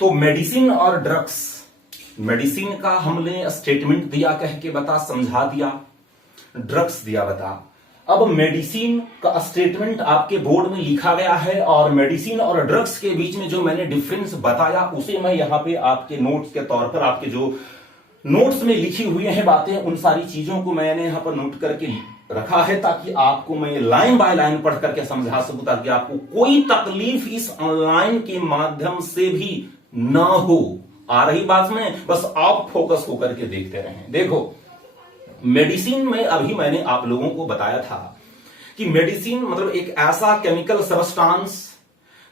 तो मेडिसिन और drugs, medicine का हमने स्टेटमेंट दिया, कह के बता, समझा दिया, ड्रग्स दिया बता। अब मेडिसिन का स्टेटमेंट आपके बोर्ड में लिखा गया है और मेडिसिन और ड्रग्स के बीच में जो मैंने डिफरेंस बताया उसे मैं यहां पे आपके नोट्स के तौर पर, आपके जो नोट्स में लिखी हुई हैं बातें, उन सारी चीजों को मैंने यहां पर नोट करके रखा है ताकि आपको मैं लाइन बाय लाइन पढ़ करके समझा सकूं, ताकि आपको कोई तकलीफ इस ऑनलाइन के माध्यम से भी ना हो। आ रही बात में, बस आप फोकस होकर के देखते रहें। देखो, मेडिसिन में अभी मैंने आप लोगों को बताया था कि मेडिसिन मतलब एक ऐसा केमिकल सब्सटेंस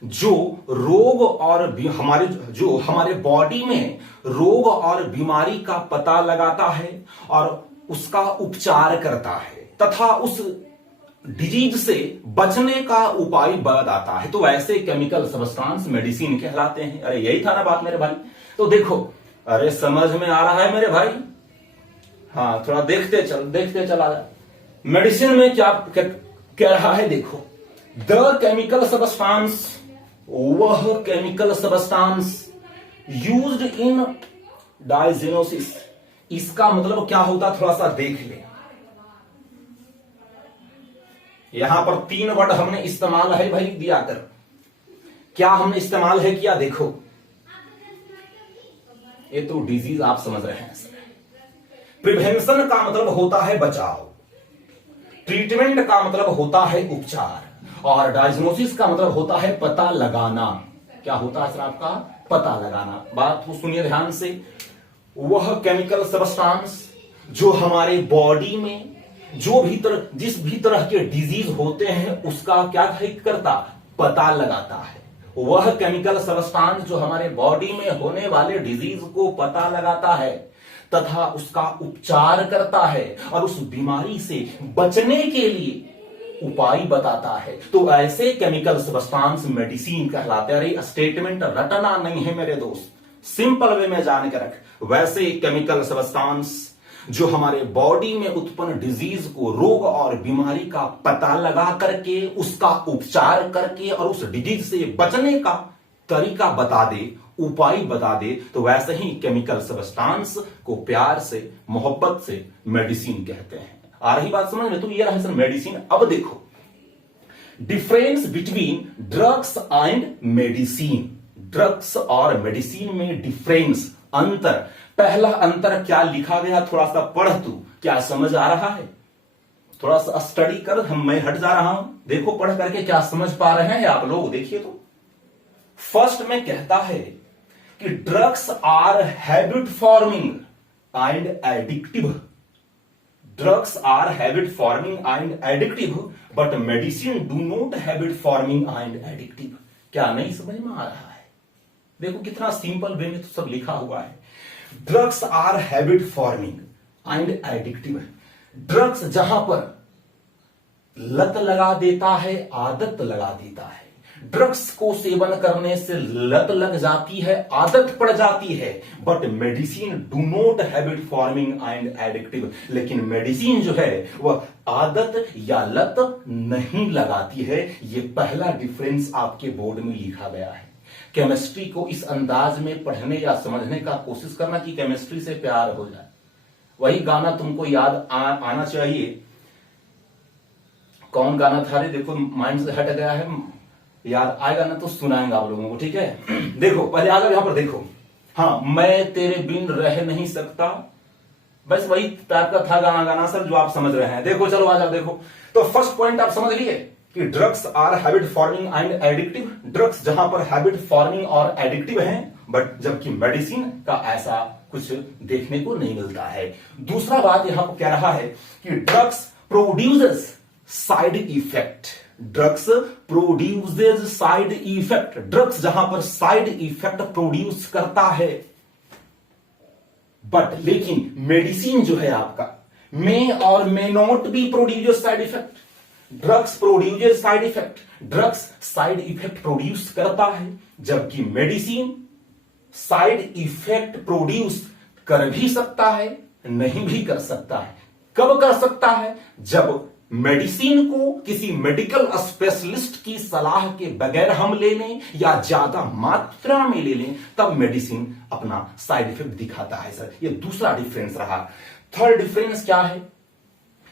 जो रोग और हमारे बॉडी में रोग और बीमारी का पता लगाता है और उसका उपचार करता है तथा उस डिजीज से बचने का उपाय बताता है। तो ऐसे केमिकल सब्सटेंस मेडिसिन कहलाते हैं। अरे यही था ना बात मेरे भाई। तो देखो, अरे समझ में आ रहा है मेरे भाई? हाँ, थोड़ा देखते चला जाए। मेडिसिन में क्या कह रहा है देखो, द केमिकल सब्सटेंस, वह chemical substance used in diagnosis. इसका मतलब क्या होता, थोड़ा सा देख ले। यहां पर 3 वर्ड हमने इस्तेमाल है भाई दिया कर। क्या हमने इस्तेमाल है किया, देखो, ये तो डिजीज आप समझ रहे हैं। प्रिवेंशन का मतलब होता है बचाव, ट्रीटमेंट का मतलब होता है उपचार, और डायग्नोसिस का मतलब होता है पता लगाना। क्या होता है सर आपका? पता लगाना। बात को सुनिए ध्यान से। वह केमिकल सब्सटेंस जो हमारे बॉडी में जिस भी तरह के डिजीज होते हैं उसका क्या करता, पता लगाता है। वह केमिकल सब्सटेंस जो हमारे बॉडी में होने वाले डिजीज को पता लगाता है तथा उसका उपचार करता है और उस बीमारी से बचने के लिए उपाय बताता है। तो ऐसे केमिकल सब्सटेंस मेडिसिन कहलाते हैं। अरे स्टेटमेंट रटना नहीं है मेरे दोस्त, सिंपल वे में जान के रख। वैसे केमिकल सब्सटेंस जो हमारे बॉडी में उत्पन्न डिजीज को, रोग और बीमारी का पता लगा करके उसका उपचार करके और उस डिजीज से बचने का तरीका बता दे, उपाय बता दे, तो वैसे ही केमिकल सब्सटेंस को प्यार से, मोहब्बत से मेडिसिन कहते हैं। आ रही बात समझ में? तो ये रहा सर मेडिसिन। अब देखो, difference between drugs and medicine. Drugs और मेडिसिन में डिफरेंस, अंतर। पहला अंतर क्या लिखा गया, थोड़ा सा पढ़ तू, क्या समझ आ रहा है? थोड़ा सा स्टडी कर, मैं हट जा रहा हूं। देखो पढ़ करके क्या समझ पा रहे हैं आप लोग, देखिए तो। फर्स्ट में कहता है कि drugs are habit forming and addictive. Drugs are habit forming and addictive but medicine do not habit forming and addictive. क्या नहीं समझ में आ रहा है? देखो कितना सिंपल वे में तो सब लिखा हुआ है। Drugs are habit forming and addictive. Drugs जहां पर लत लगा देता है, आदत लगा देता है। ड्रग्स को सेवन करने से लत लग जाती है, आदत पड़ जाती है। But medicine do not habit forming and addictive. लेकिन मेडिसिन जो है वह आदत या लत नहीं लगाती है। यह पहला डिफरेंस आपके बोर्ड में लिखा गया है। केमिस्ट्री को इस अंदाज में पढ़ने या समझने का कोशिश करना कि केमिस्ट्री से प्यार हो जाए। वही गाना तुमको याद आना चाहिए। कौन गाना था रे? देखो माइंड से हट गया है, याद आएगा ना तो सुनाएंगे आप लोगों को, ठीक है? देखो पहले आ जाओ यहां पर, देखो। हाँ, मैं तेरे बिन रह नहीं सकता, बस वही टाइप का था गाना सर जो आप समझ रहे हैं। देखो चलो आ जाओ, देखो। तो फर्स्ट पॉइंट आप समझ लिए कि drugs are habit forming and addictive. Drugs जहां पर हैबिट फॉर्मिंग और एडिक्टिव हैं, बट जबकि मेडिसिन का ऐसा कुछ देखने को नहीं मिलता है। दूसरा बात यहां पर कह रहा है कि drugs produces side effect. Drugs produces side effect. Drugs जहां पर साइड इफेक्ट प्रोड्यूस करता है, बट लेकिन मेडिसिन जो है आपका मे और may not be produce side effect. Drugs produce side effect. Drugs side effect produce करता है, जबकि मेडिसिन साइड इफेक्ट प्रोड्यूस कर भी सकता है, नहीं भी कर सकता है। कब कर सकता है? जब मेडिसिन को किसी मेडिकल स्पेशलिस्ट की सलाह के बगैर हम ले लें या ज्यादा मात्रा में ले लें, तब मेडिसिन अपना साइड इफेक्ट दिखाता है सर। ये दूसरा डिफरेंस रहा। थर्ड डिफरेंस क्या है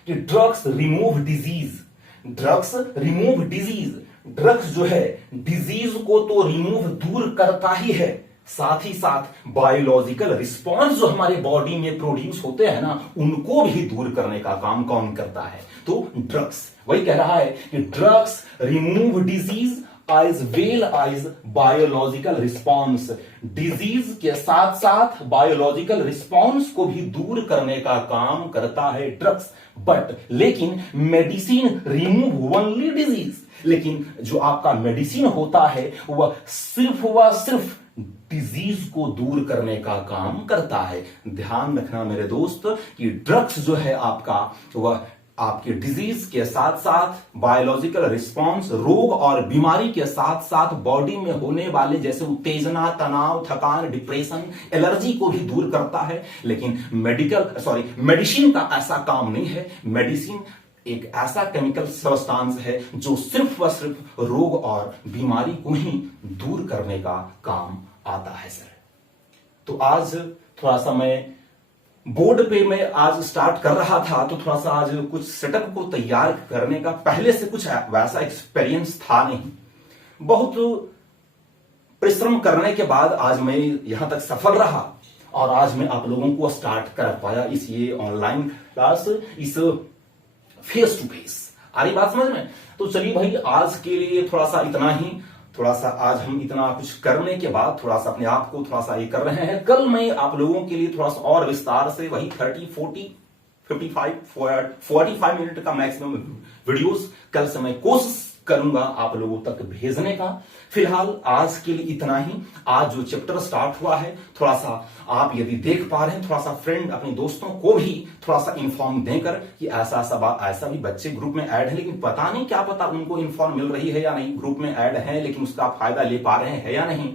कि drugs remove disease. Drugs remove disease. Drugs जो है डिजीज को तो रिमूव दूर करता ही है, साथ ही साथ बायोलॉजिकल रिस्पॉन्स जो हमारे बॉडी में प्रोड्यूस होते हैं ना, उनको भी दूर करने का काम कौन करता है? तो ड्रग्स। वही कह रहा है कि drugs remove disease as well as biological response. Disease के साथ साथ बायोलॉजिकल रिस्पॉन्स को भी दूर करने का काम करता है ड्रग्स। बट लेकिन मेडिसिन रिमूव ओनली डिजीज। लेकिन जो आपका मेडिसिन होता है वह सिर्फ डिजीज को दूर करने का काम करता है। ध्यान रखना मेरे दोस्त कि ड्रग्स जो है आपका, वह आपके डिजीज के साथ साथ बायोलॉजिकल रिस्पॉन्स, रोग और बीमारी के साथ साथ बॉडी में होने वाले जैसे उत्तेजना, तनाव, थकान, डिप्रेशन, एलर्जी को भी दूर करता है। लेकिन मेडिसिन का ऐसा काम नहीं है। मेडिसिन एक ऐसा केमिकल सब्सटेंस है जो सिर्फ व सिर्फ रोग और बीमारी को ही दूर करने का काम आता है सर। तो आज थोड़ा सा मैं बोर्ड पे मैं आज स्टार्ट कर रहा था, तो थोड़ा सा आज कुछ सेटअप को तैयार करने का पहले से कुछ वैसा एक्सपीरियंस था नहीं। बहुत परिश्रम करने के बाद आज मैं यहां तक सफल रहा और आज मैं आप लोगों को स्टार्ट कर पाया इस ये ऑनलाइन क्लास, इस फेस टू फेस। आ रही बात समझ में? तो चलिए भाई, आज के लिए थोड़ा सा इतना ही। थोड़ा सा आज हम इतना कुछ करने के बाद थोड़ा सा अपने आप को थोड़ा सा ये कर रहे हैं। कल मैं आप लोगों के लिए थोड़ा सा और विस्तार से वही 30, 40, 55, 45 मिनट का मैक्सिमम वीडियोस कल से मैं कोशिश करूंगा आप लोगों तक भेजने का। फिलहाल आज के लिए इतना ही। आज जो चैप्टर स्टार्ट हुआ है, थोड़ा सा आप यदि देख पा रहे हैं, थोड़ा सा फ्रेंड अपने दोस्तों को भी थोड़ा सा इन्फॉर्म देकर कि ऐसा भी बच्चे ग्रुप में ऐड है, लेकिन पता नहीं, क्या पता उनको इन्फॉर्म मिल रही है या नहीं, ग्रुप में ऐड है लेकिन उसका फायदा ले पा रहे हैं या नहीं।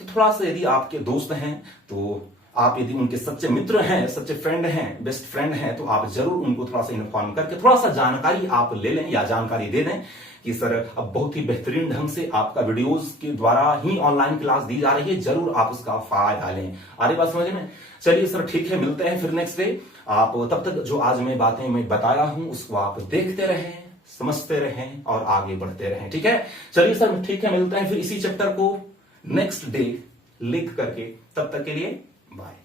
तो थोड़ा सा यदि आपके दोस्त हैं, तो आप यदि उनके सच्चे मित्र हैं, सच्चे फ्रेंड हैं, बेस्ट फ्रेंड हैं, तो आप जरूर उनको थोड़ा सा इन्फॉर्म करके थोड़ा सा जानकारी आप ले लें या जानकारी दे दें कि सर अब बहुत ही बेहतरीन ढंग से आपका वीडियोस के द्वारा ही ऑनलाइन क्लास दी जा रही है, जरूर आप उसका फायदा लें। आ रही बात समझ में? चलिए सर, ठीक है, मिलते हैं फिर नेक्स्ट डे। आप तब तक जो आज मैं बातें मैं बताया हूं उसको आप देखते रहें, समझते रहें और आगे बढ़ते रहें। ठीक है, चलिए सर, ठीक है, मिलते हैं फिर इसी चैप्टर को नेक्स्ट डे लिख करके। तब तक के लिए बाय।